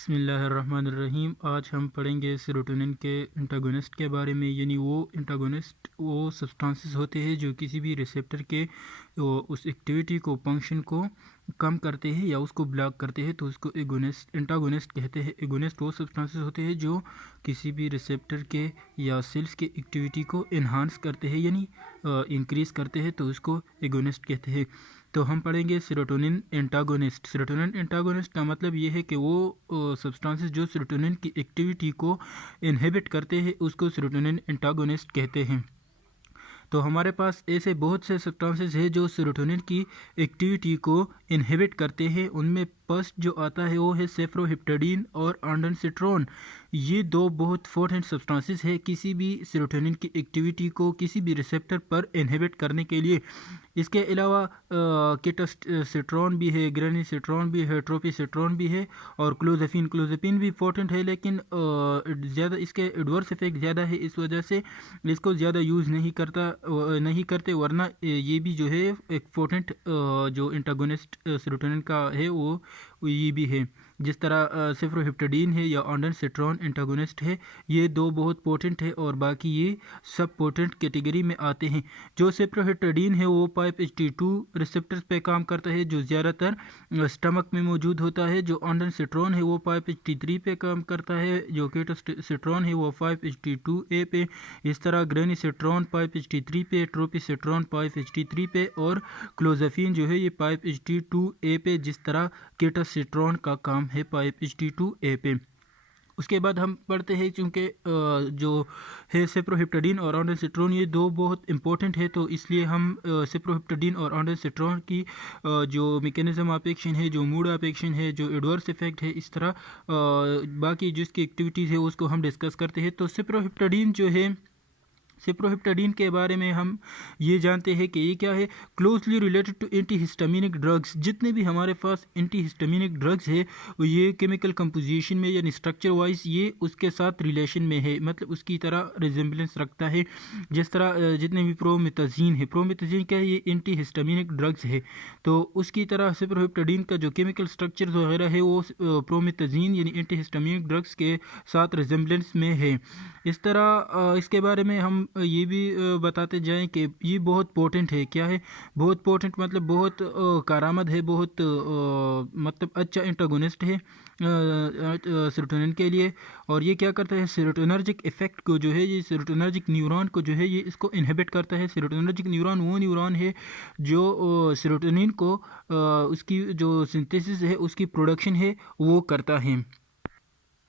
बिस्मिल्लाहिर्रहमानिर्रहीम। आज हम पढ़ेंगे सेरोटोनिन के इंटागोनिस्ट के बारे में। यानी वो इंटागोनिस्ट वो सब्सटेंसेस होते हैं जो किसी भी रिसेप्टर के उस एक्टिविटी को फंक्शन को कम करते हैं या उसको ब्लॉक करते हैं, तो उसको एगोनिस्ट इंटागोनिस्ट कहते हैं। एगोनिस्ट वो सब्सटेंसेस होते हैं जो किसी भी रिसेप्टर के या सेल्स के एक्टिविटी को इन्हांस करते हैं यानी इंक्रीज़ करते हैं, तो उसको एगोनिस्ट कहते हैं। तो हम पढ़ेंगे सेरोटोनिन एंटागोनिस्ट। सेरोटोनिन एंटागोनिस्ट का मतलब ये है कि वो सब्सटेंसेस जो सेरोटोनिन की एक्टिविटी को इनहिबिट करते हैं उसको सेरोटोनिन एंटागोनिस्ट कहते हैं। तो हमारे पास ऐसे बहुत से सब्सटेंसेस हैं जो सेरोटोनिन की एक्टिविटी को इनहिबिट करते हैं। उनमें फर्स्ट जो आता है वो है सेफ्रोहिप्टाडीन और ऑन्डानसेट्रोन। ये दो बहुत इंपॉर्टेंट सब्सटेंसेस है किसी भी सेरोटोनिन की एक्टिविटी को किसी भी रिसेप्टर पर इनहिबिट करने के लिए। इसके अलावा केटोस्टेरोन भी है, ग्रेनिसेट्रोन भी है, ट्रोपिसेट्रोन भी है और क्लोज़ेपिन भी इंपॉर्टेंट है, लेकिन ज़्यादा इसके एडवर्स इफेक्ट ज़्यादा है, इस वजह से इसको ज़्यादा यूज़ नहीं करते। वरना ये भी जो है एक इंपॉर्टेंट जो इंटागोनिस्ट सेरोटोनिन का है वो ये भी है। जिस तरह सेफ्रोहिप्टाडीन है या ऑन्डानसेट्रोन एंटागोनिस्ट है, ये दो बहुत पोटेंट है और बाकी ये सब पोटेंट कैटेगरी में आते हैं। जो सेफ्रोहिप्टाडीन है वो 5-HT2 रिसेप्टर्स पे काम करता है जो ज़्यादातर स्टमक में मौजूद होता है। जो ऑन्डानसेट्रोन है वो 5-HT3 पे काम करता है। जो केटोस्टेरोन है वो 5-HT2A पे। इस तरह ग्रेनिसेट्रोन 5-HT3 पे, ट्रोपिसेट्रोन 5-HT3 पे और क्लोज़ेपिन जो है ये 5-HT2A पे, जिस तरह केटोस्टेरोन का काम है 5-HT2A पे। उसके बाद हम पढ़ते हैं, चूँकि जो है सेफ्रोहिप्टाडीन और ऑन्डानसेट्रोन ये दो बहुत इंपॉर्टेंट है, तो इसलिए हम सेफ्रोहिप्टाडीन और ऑन्डानसेट्रोन की जो मैकेनिज्म ऑफ एक्शन है, जो मोड ऑफ एक्शन है, जो एडवर्स इफेक्ट है, इस तरह बाकी जिसकी एक्टिविटीज़ है उसको हम डिस्कस करते हैं। तो सेफ्रोहिप्टाडीन जो है, सेफ्रोहिप्टाडीन के बारे में हम ये जानते हैं कि ये क्या है, closely related to antihistaminic drugs. जितने भी हमारे पास एंटीहिस्टामिनिक ड्रग्स है ये केमिकल कंपोजिशन में यानी स्ट्रक्चर वाइज ये उसके साथ रिलेशन में है, मतलब उसकी तरह रिजेंबलेंस रखता है। जिस तरह जितने भी प्रोमेथाजीन है, प्रोमेथाजीन क्या है, ये एंटीहिस्टामिनिक ड्रग्स है, तो उसकी तरह सेफ्रोहिप्टाडीन का जो केमिकल स्ट्रक्चर वगैरह है वो प्रोमेथाजीन यानी एंटीहिस्टामिनिक ड्रग्स के साथ रिजेंबलेंस में है। इस तरह इसके बारे में हम ये भी बताते जाएं कि ये बहुत पोटेंट है। क्या है, बहुत पोटेंट मतलब बहुत कारामद है, बहुत मतलब अच्छा एंटागोनिस्ट है सेरोटोनिन के लिए। और ये क्या करता है, सेरोटोनर्जिक इफेक्ट को जो है, ये सेरोटोनर्जिक न्यूरॉन को जो है ये इसको इनहिबिट करता है। सेरोटोनर्जिक न्यूरॉन वो न्यूरॉन है जो सेरोटोनिन को उसकी जो सिंथेसिस है, उसकी प्रोडक्शन है, वो करता है।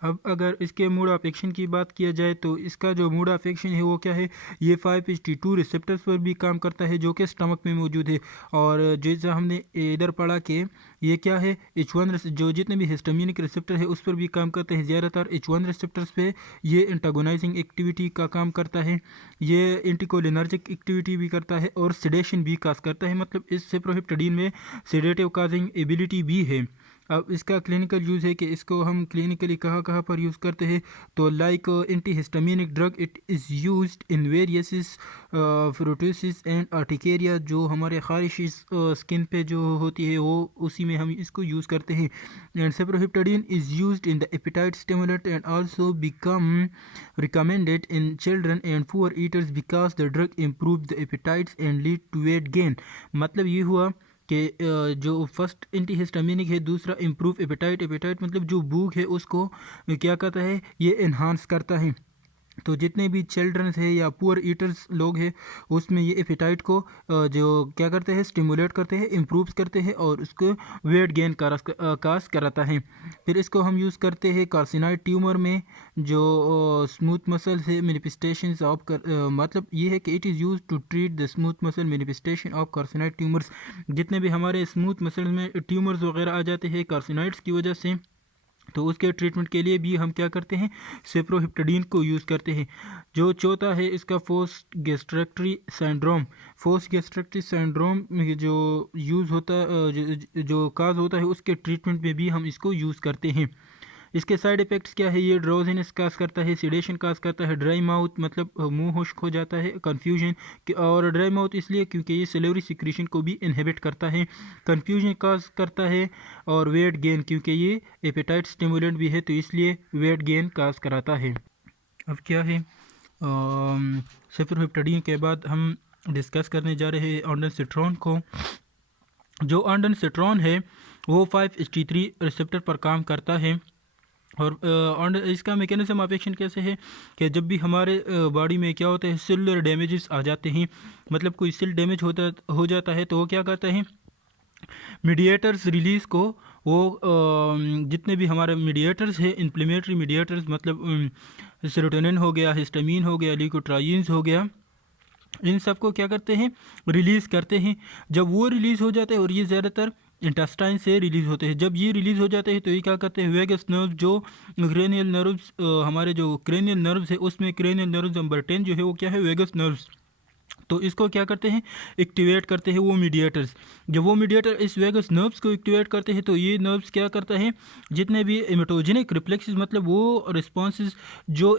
अब अगर इसके मोड ऑफ एक्शन की बात किया जाए तो इसका जो मोड ऑफ एक्शन है वो क्या है, ये 5-HT2 रिसेप्टर्स पर भी काम करता है जो कि स्टमक में मौजूद है। और जैसा हमने इधर पढ़ा कि ये क्या है, H1 जो जितने भी हिस्टामिनिक रिसेप्टर है उस पर भी काम करते हैं। ज़्यादातर H1 रिसेप्टर्स पे ये एंटागोनाइजिंग एक्टिविटी का काम करता है, ये एंटीकोलिनर्जिक एक्टिविटी भी करता है और सेडेशन भी काज करता है। मतलब इस सेफ्रोहिप्टाडीन में सेडेटिव काजिंग एबिलिटी भी है। अब इसका क्लिनिकल यूज़ है कि इसको हम क्लिनिकली कहाँ कहाँ पर यूज़ करते हैं, तो like antihistaminic drug it is used in various pruritus and urticaria. जो हमारे खारिश स्किन पे जो होती है वो उसी में हम इसको यूज़ करते हैं। And cyproheptadine is used in the appetite stimulant and also become recommended in children and poor eaters because the drug improve the appetites and lead to weight gain. मतलब ये हुआ कि जो फर्स्ट एंटीहिस्टामिनिक है, दूसरा improve apatite. Apatite मतलब जो भूख है उसको क्या करता है, ये इन्हांस करता है। तो जितने भी चिल्ड्रंस है या पुअर ईटर्स लोग हैं उसमें ये एपेटाइट को जो क्या करते हैं, स्टिमुलेट करते हैं, इम्प्रूव करते हैं और उसको वेट गेन काज कराता है। फिर इसको हम यूज़ करते हैं कार्सिनॉइड ट्यूमर में, जो स्मूथ मसल से मैनिफेस्टेशन ऑफ मतलब ये है कि it is use to treat the smooth muscle manifestation of carcinoid tumours. जितने भी हमारे स्मूथ मसल में ट्यूमर्स वगैरह आ जाते हैं कार्सिनॉइड्स की वजह से, तो उसके ट्रीटमेंट के लिए भी हम क्या करते हैं, सेफ्रोहिप्टाडीन को यूज़ करते हैं। जो चौथा है इसका फोर्स्ड गैस्ट्रेक्टरी सिंड्रोम। फोर्स्ड गैस्ट्रेक्टरी सिंड्रोम जो यूज़ होता जो काज होता है उसके ट्रीटमेंट में भी हम इसको यूज़ करते हैं। इसके साइड इफ़ेक्ट्स क्या है, ये ड्रोजीनेस काज करता है, सीडेशन काज करता है, ड्राई माउथ मतलब मुंह खुश्क हो जाता है, कन्फ्यूजन, और ड्राई माउथ इसलिए क्योंकि ये सलेवरी सिक्रीशन को भी इनहिबिट करता है, कन्फ्यूजन काज करता है, और वेट गेन क्योंकि ये एपेटाइट स्टिमुलेंट भी है तो इसलिए वेट गेन काज कराता है। अब क्या है, सेफिरॉक्टेडिन के बाद हम डिस्कस करने जा रहे हैं ऑन्डनसेट्रॉन को। जो ऑन्डनसेट्रॉन है वो 5-HT3 रिसेप्टर पर काम करता है, और इसका मैकेनिज्म ऑफ एक्शन कैसे है कि जब भी हमारे बॉडी में क्या होता है, सेलुलर डैमेजेस आ जाते हैं, मतलब कोई सेल डैमेज हो जाता है तो वो क्या करता है, मीडिएटर्स रिलीज़ को वो जितने भी हमारे मीडिएटर्स हैं, इन्फ्लेमेटरी मीडिएटर्स, मतलब सेरोटोनिन हो गया, हिस्टामिन हो गया, ल्यूकोट्राइन्स हो गया, इन सब को क्या करते हैं, रिलीज़ करते हैं। जब वो रिलीज़ हो जाते हैं, और ये ज़्यादातर इंटेस्टाइन से रिलीज़ होते हैं, जब ये रिलीज़ हो जाते हैं तो ये क्या करते हैं, वेगस नर्व जो क्रेनियल नर्व्स, हमारे जो क्रेनियल नर्व्स है उसमें क्रेनियल नर्व्स नंबर 10 जो है वो क्या है, वेगस नर्व्स, तो इसको क्या करते हैं, एक्टिवेट करते हैं वो मीडिएटर्स। जब वो मीडिएटर इस वेगस नर्व्स को एक्टिवेट करते हैं तो ये नर्व्स क्या करता है, जितने भी इमेटोजेनिक रिफ्लेक्सेस मतलब वो रिस्पॉन्सेस जो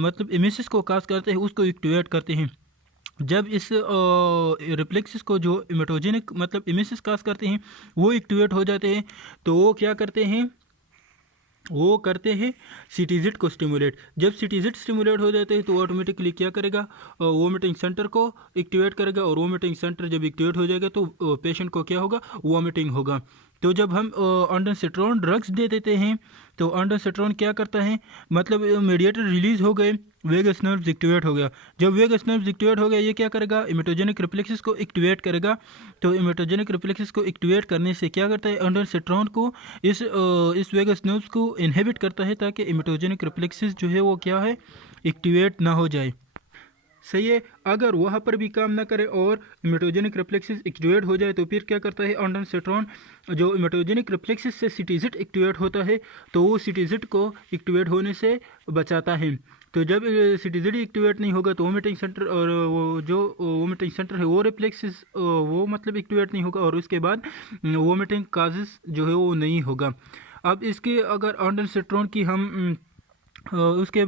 मतलब इमेसिस को काज करते हैं उसको एक्टिवेट करते हैं। जब इस रिफ्लेक्सेस को जो इमेटोजेनिक मतलब इमेसिस काज करते हैं वो एक्टिवेट हो जाते हैं, तो वो क्या करते हैं, वो करते हैं सिटीजिट को स्टिमुलेट। जब सिटीजिट स्टिमुलेट हो जाते हैं तो ऑटोमेटिकली क्या करेगा, वोमिटिंग सेंटर को एक्टिवेट करेगा, और वोमिटिंग सेंटर जब एक्टिवेट हो जाएगा तो पेशेंट को क्या होगा, वोमिटिंग होगा। तो जब हम ऑन्डनसेट्रॉन ड्रग्स दे देते हैं तो ऑन्डनसेट्रॉन क्या करता है, मतलब मीडिएटर रिलीज हो गए, वेगस नर्व्स एक्टिवेट हो गया। जब वेगस नर्व्स एक्टिवेट हो गया ये क्या करेगा, इमेटोजेनिक रिफ्लेक्सेस को एक्टिवेट करेगा। तो इमेटोजेनिक रिफ्लेक्सेस को एक्टिवेट करने से क्या करता है, ऑन्डनसेट्रॉन को इस वेगस नर्व्स को इनहिबिट करता है ताकि इमेटोजेनिक रिफ्लेक्सेस जो है वो क्या है, एक्टिवेट ना हो जाए। सही है, अगर वहाँ पर भी काम ना करे और इमेटोजेनिक रिफ्लेक्सेस एक्टिवेट हो जाए तो फिर क्या करता है ऑन्डनसेट्रॉन, जो इमेटोजेनिक रिफ्लेक्सेस से सिटीजिट एक्टिवेट होता है तो वो सिटीजिट को एक्टिवेट होने से बचाता है। तो जब सिटीजिट एक्टिवेट नहीं होगा तो वोमिटिंग सेंटर, और वो जो वोमिटिंग सेंटर है वो रिफ्लेक्सेस वो मतलब एक्टिवेट नहीं होगा, और उसके बाद वोमिटिंग काजेस जो है वो नहीं होगा। अब इसके अगर ऑन्डनसेट्रॉन की हम उसके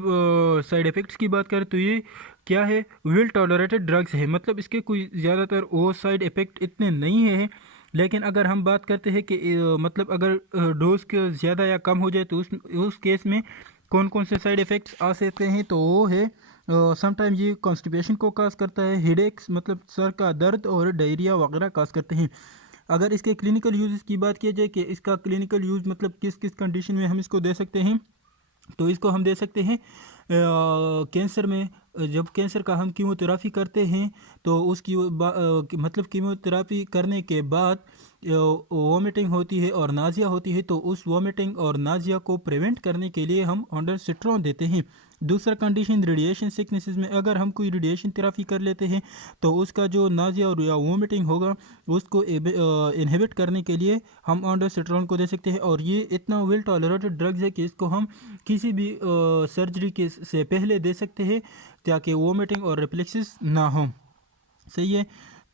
साइड इफ़ेक्ट्स की बात करें तो ये क्या है, वेल टॉलरेटेड ड्रग्स है, मतलब इसके कोई ज़्यादातर वो साइड इफ़ेक्ट इतने नहीं है। लेकिन अगर हम बात करते हैं कि मतलब अगर डोज के ज़्यादा या कम हो जाए तो उस केस में कौन कौन से साइड इफ़ेक्ट्स आ सकते हैं, तो वो है समटाइम ये कॉन्स्टिपेशन को काज करता है, हेडेक्स मतलब सर का दर्द, और डायरिया वगैरह काज करते हैं। अगर इसके क्लिनिकल यूज़ की बात की जाए कि इसका क्लिनिकल यूज़ मतलब किस किस कंडीशन में हम इसको दे सकते हैं, तो इसको हम दे सकते हैं कैंसर में। जब कैंसर का हम कीमोथेरापी करते हैं तो उसकी मतलब कीमोथेरापी करने के बाद वोमिटिंग होती है और नाजिया होती है, तो उस वोमिटिंग और नाजिया को प्रिवेंट करने के लिए हम ऑन्डनसेट्रॉन देते हैं। दूसरा कंडीशन रेडिएशन सिकनेसेस में, अगर हम कोई रेडिएशन थेरापी कर लेते हैं तो उसका जो नाजिया और या वोमिटिंग होगा उसको इनहिबिट करने के लिए हम ऑन्डनसेट्रॉन को दे सकते हैं। और ये इतना वेल टॉलरेटेड ड्रग्स है कि इसको हम किसी भी सर्जरी के से पहले दे सकते हैं ताकि वोमिटिंग और रिफ्लेक्सेस ना हो। सही है,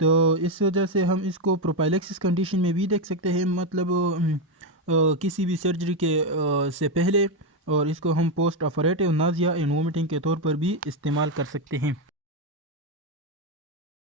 तो इस वजह से हम इसको प्रोपाइलेक्सिस कंडीशन में भी देख सकते हैं, मतलब किसी भी सर्जरी के से पहले, और इसको हम post operative Nazia and vomiting के तौर पर भी इस्तेमाल कर सकते हैं।